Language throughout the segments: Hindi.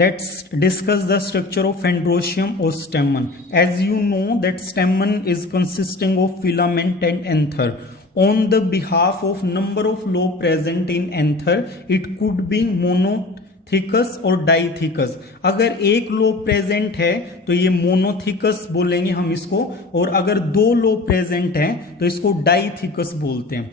Let's discuss the structure of Androecium or stamen. As you know that stamen is consisting of filament and anther. On the behalf of number of lobe present in anther, it could be monothecous और डाइथिकस. अगर एक लोब प्रेजेंट है तो ये मोनोथिकस बोलेंगे हम इसको, और अगर दो लोब प्रेजेंट है तो इसको डाइथिकस बोलते हैं.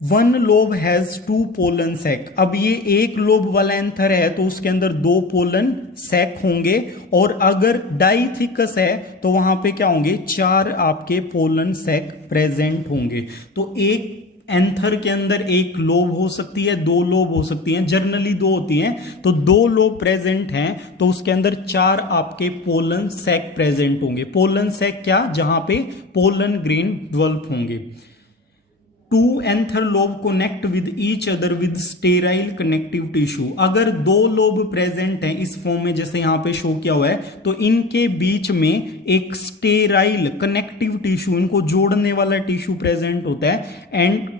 One lobe has two pollen sac. अब ये एक लोब वाला एंथर है तो उसके अंदर दो पोलन सैक होंगे, और अगर डाइथिकस है तो वहां पे क्या होंगे, चार आपके पोलन सैक प्रेजेंट होंगे. तो एक एंथर के अंदर एक लोब हो सकती है, दो लोब हो सकती हैं, जनरली दो होती हैं. तो दो लोब प्रेजेंट हैं तो उसके अंदर चार आपके पोलन सैक प्रेजेंट होंगे. पोलन सैक क्या, जहां पे पोलन ग्रेन डेवलप होंगे. Two anther lobe connect with each other with sterile connective tissue. अगर दो लोब प्रेजेंट हैं इस फॉर्म में जैसे यहां पे शो किया हुआ है, तो इनके बीच में एक स्टेराइल कनेक्टिव टिश्यू, इनको जोड़ने वाला टिश्यू प्रेजेंट होता है, एंड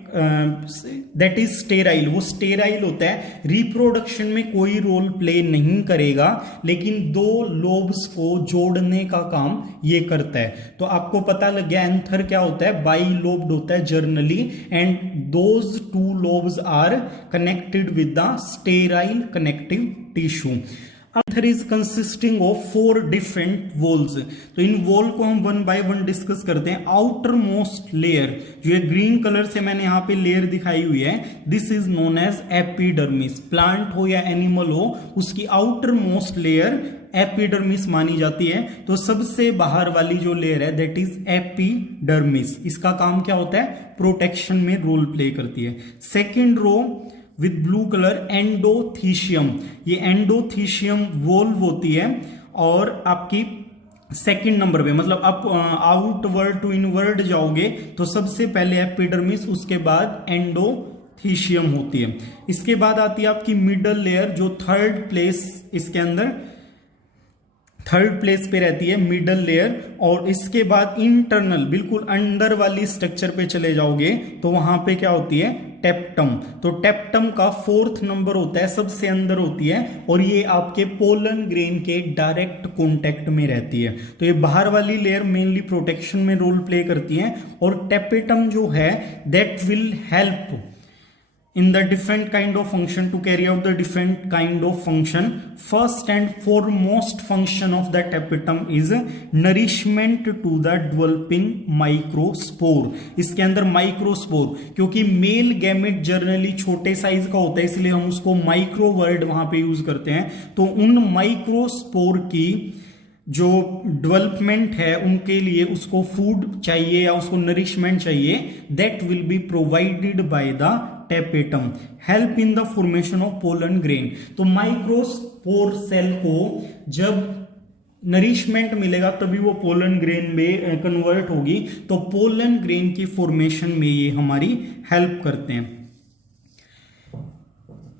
दैट इज स्टेराइल. वो स्टेराइल होता है, रिप्रोडक्शन में कोई रोल प्ले नहीं करेगा, लेकिन दो लोब्स को जोड़ने का काम ये करता है. तो आपको पता लग गया एंथर क्या होता है, बाई लोब्ड होता है generally, and those two lobes are connected with the sterile connective tissue. Anther is consisting of four different walls. तो इन वॉल को हम वन बाय वन डिस्कस करते हैं. आउटर मोस्ट लेयर, जो ये ग्रीन कलर से मैंने यहाँ पे लेयर दिखाई हुई है, this is known as epidermis. Plant हो या एनिमल हो, उसकी आउटर मोस्ट लेयर एपिडर्मिस मानी जाती है. तो सबसे बाहर वाली जो लेयर है दैट इज एपिडर्मिस. इसका काम क्या होता है, प्रोटेक्शन में रोल प्ले करती है. Second row with blue colour, endothecium. ये एंडोथीशियम वोल्व होती है, और आपकी सेकंड नंबर पे, मतलब आप आउटवर्ड टू इनवर्ड जाओगे तो सबसे पहले एपिडर्मिस, उसके बाद एंडोथीशियम होती है. इसके बाद आती है आपकी मिडल लेयर, जो थर्ड प्लेस इसके अंदर थर्ड प्लेस पे रहती है, मिडल लेयर. और इसके बाद इंटरनल, बिल्कुल अंदर वाली स्ट्रक्चर पे चले जाओगे तो वहां पे क्या होती है, टेप्टम. तो टेप्टम का फोर्थ नंबर होता है, सबसे अंदर होती है, और ये आपके पोलन ग्रेन के डायरेक्ट कॉन्टेक्ट में रहती है. तो ये बाहर वाली लेयर मेनली प्रोटेक्शन में रोल प्ले करती है, और टेपेटम जो है that will help in the different kind of function to carry out the different kind of function. First and foremost function of the tapetum is nourishment to the developing microspore. इसके अंदर माइक्रोस्पोर, क्योंकि मेल गैमेट जनरली छोटे साइज का होता है इसलिए हम उसको माइक्रो वर्ड वहां पे यूज करते हैं. तो उन माइक्रोस्पोर की जो डेवलपमेंट है उनके लिए उसको फूड चाहिए या उसको नरिशमेंट चाहिए, that will be provided by the tapetum. Help in the formation of pollen grain. तो माइक्रोस्पोर सेल को जब नरिशमेंट मिलेगा तभी वो पोलन ग्रेन में कन्वर्ट होगी. तो पोलन ग्रेन की फॉर्मेशन में ये हमारी हेल्प करते हैं.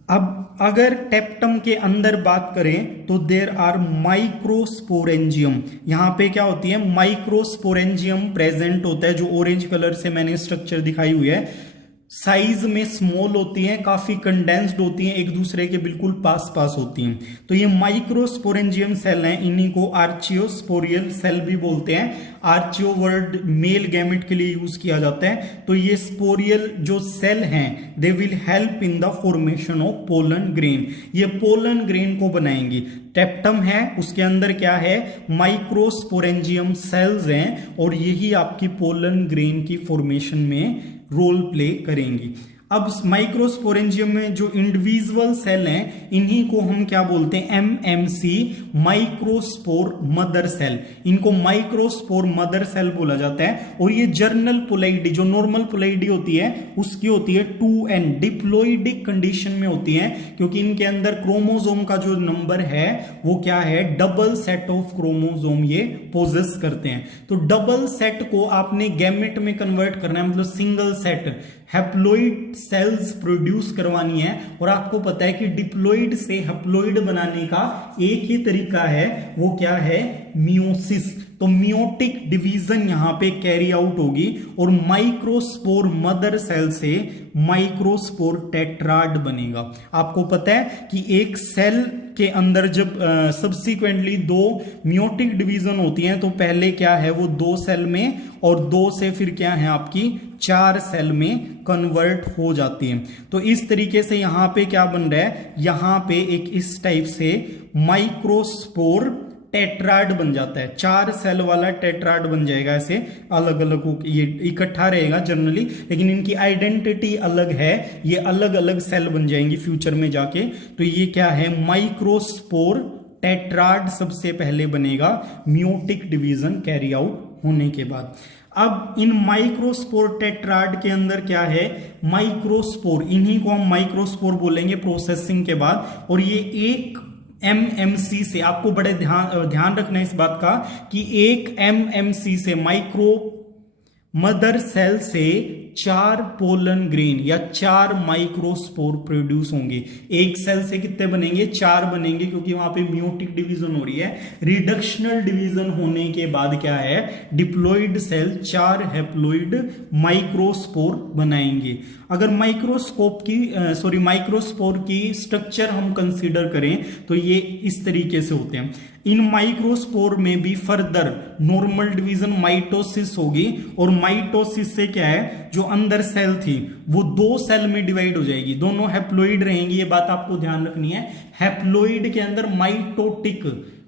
अब अगर टेप्टम के अंदर बात करें तो देर आर माइक्रोस्पोरेंजियम. यहां पे क्या होती है, माइक्रोस्पोरेंजियम प्रेजेंट होता है, जो ऑरेंज कलर से मैंने स्ट्रक्चर दिखाई हुई है. साइज में स्मॉल होती हैं, काफी कंडेंस्ड होती हैं, एक दूसरे के बिल्कुल पास पास होती हैं. तो ये माइक्रोस्पोरेंजियम सेल हैं, इन्हीं को आर्चियोस्पोरियल सेल भी बोलते हैं. आर्चियो वर्ड मेल गैमेट के लिए यूज किया जाता है. तो ये स्पोरियल जो सेल हैं they will help in the formation of pollen grain. ये पोलन ग्रेन को बनाएंगी. टेप्टम है, उसके अंदर क्या है, माइक्रोस्पोरेंजियम सेल्स हैं, और यही आपकी पोलन ग्रेन की फॉर्मेशन में रोल प्ले करेंगी. अब माइक्रोस्पोरेंजियम में जो इंडिविजुअल सेल हैं इन्हीं को हम क्या बोलते हैं, एमएमसी, माइक्रोस्पोर मदर सेल. इनको माइक्रोस्पोर मदर सेल बोला जाता है. और ये जर्नल पोलाइडी, जो नॉर्मल पोलाइडी होती है उसकी होती है 2n, डिप्लोइडिक कंडीशन में होती है, क्योंकि इनके अंदर क्रोमोसोम का जो नंबर है वो क्या है, डबल सेट ऑफ क्रोमोसोम ये पोजेस करते हैं. तो डबल सेट को आपने गैमेट में कन्वर्ट करना है, मतलब single set haploid sales produce करवानी है. और आपको पता है कि डिप्लोइड से हैप्लोइड बनाने का एक ही तरीका है, वो क्या है, मियोसिस. तो मियोटिक डिवीजन यहां पे कैरी आउट होगी, और माइक्रोस्पोर मदर सेल से माइक्रोस्पोर टेट्राड बनेगा. आपको पता है कि एक सेल के अंदर जब सब्सिक्वेंटली दो मियोटिक डिवीजन होती हैं तो पहले क्या है वो 2 सेल में और 2 से फिर क्या है आपकी 4 सेल में कन्वर्ट हो जाती है। तो इस तरीके से यहां पे क्या बन रहा है, यहां पे एक इस टाइप से माइक्रोस्पोर टेट्राड बन जाता है, 4 सेल वाला टेट्राड बन जाएगा। ऐसे अलग अलग ये इकट्ठा रहेगा जनरली, लेकिन इनकी आइडेंटिटी अलग है, ये अलग अलग सेल बन जाएंगी फ्यूचर में जाके। तो ये क्या है, माइक्रोस्पोर टेट्राड सबसे पहले बनेगा मियोटिक डिवीजन कैरी आउट होने के बाद। अब इन माइक्रोस्पोर टेट्राड के अंदर क्या है, माइक्रोस्पोर, इन्हीं को हम माइक्रोस्पोर बोलेंगे प्रोसेसिंग के बाद। और ये एक एमएमसी से, आपको बड़े ध्यान रखना है इस बात का कि एक एमएमसी से, माइक्रो मदर सेल से 4 पोलन ग्रेन या 4 माइक्रोस्पोर प्रोड्यूस होंगे। एक सेल से कितने बनेंगे, 4 बनेंगे, क्योंकि वहां पे मियोटिक डिवीजन हो रही है। रिडक्शनल डिवीजन होने के बाद क्या है, डिप्लॉइड सेल 4 हैप्लॉइड माइक्रोस्पोर बनाएंगे। अगर माइक्रोस्पोर की स्ट्रक्चर हम कंसीडर करें तो ये इस तरीके से होते हैं। इन माइक्रोस्पोर में भी फर्दर नॉर्मल डिवीजन माइटोसिस होगी, और माइटोसिस से क्या है, जो अंदर सेल थी वो 2 सेल में डिवाइड हो जाएगी, दोनों हैप्लॉइड रहेंगी। ये बात आपको ध्यान रखनी है। हैप्लॉइड के अंदर माइटोटिक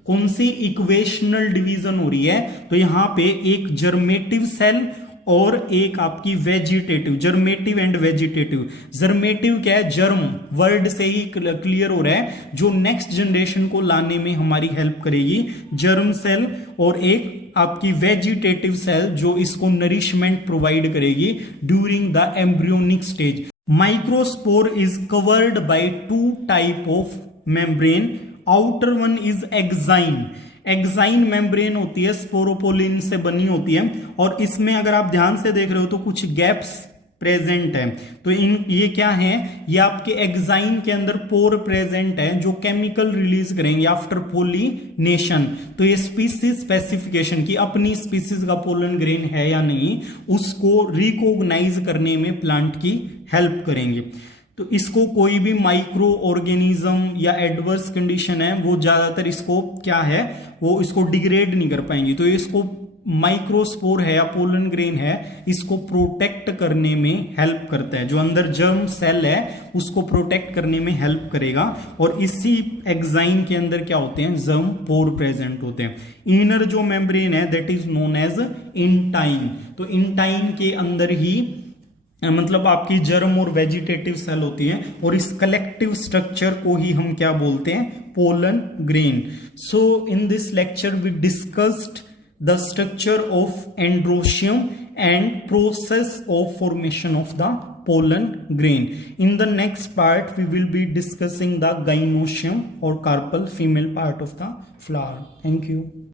कौन सी इक्वेशनल डिवीजन हो रही है, तो यहां पे एक जर्मेटिव सेल और एक आपकी वेजिटेटिव, जर्मेटिव एंड वेजिटेटिव। जर्मेटिव क्या है, जर्म वर्ड से ही क्लियर हो रहा है, जो नेक्स्ट जनरेशन को लाने में हमारी हेल्प करेगी, जर्म सेल। और एक आपकी वेजिटेटिव सेल जो इसको नरिशमेंट प्रोवाइड करेगी during the embryonic stage. Microspore is covered by 2 type of membrane. Outer one is exine, exine membrane होती है, स्पोरोपोलिन से बनी होती है, और इसमें अगर आप ध्यान से देख रहे हो तो कुछ गैप्स प्रेजेंट है। तो ये क्या है, ये आपके एक्साइन के अंदर पोर प्रेजेंट है जो केमिकल रिलीज करेंगे आफ्टर पोलिनेशन। तो ये स्पीसीज स्पेसिफिकेशन की अपनी स्पीसीज का पोलन ग्रेन है या नहीं, उसको रिकॉग्नाइज करने में प्लांट की हेल्प करेंगे। तो इसको कोई भी माइक्रो ऑर्गेनिज्म या एडवर्स कंडीशन है वो ज्यादातर इसको क्या है, वो इसको डिग्रेड नहीं कर पाएंगी। तो इसको माइक्रोस्पोर है या पोलन ग्रेन है, इसको प्रोटेक्ट करने में हेल्प करता है। जो अंदर जर्म सेल है उसको प्रोटेक्ट करने में हेल्प करेगा। और इसी एक्साइन के अंदर क्या होते हैं, जर्म पोर प्रेजेंट होते हैं। इनर जो मेम्ब्रेन है that is known as intine. तो इंटाइन के अंदर ही मतलब आपकी जर्म और वेजिटेटिव सेल होती है, और इस कलेक्टिव स्ट्रक्चर को ही हम क्या बोलते हैं, pollen grain. So in this lecture we discussed the structure of androecium and process of formation of the pollen grain. In the next part we will be discussing the gynoecium or carpel, female part of the flower. Thank you.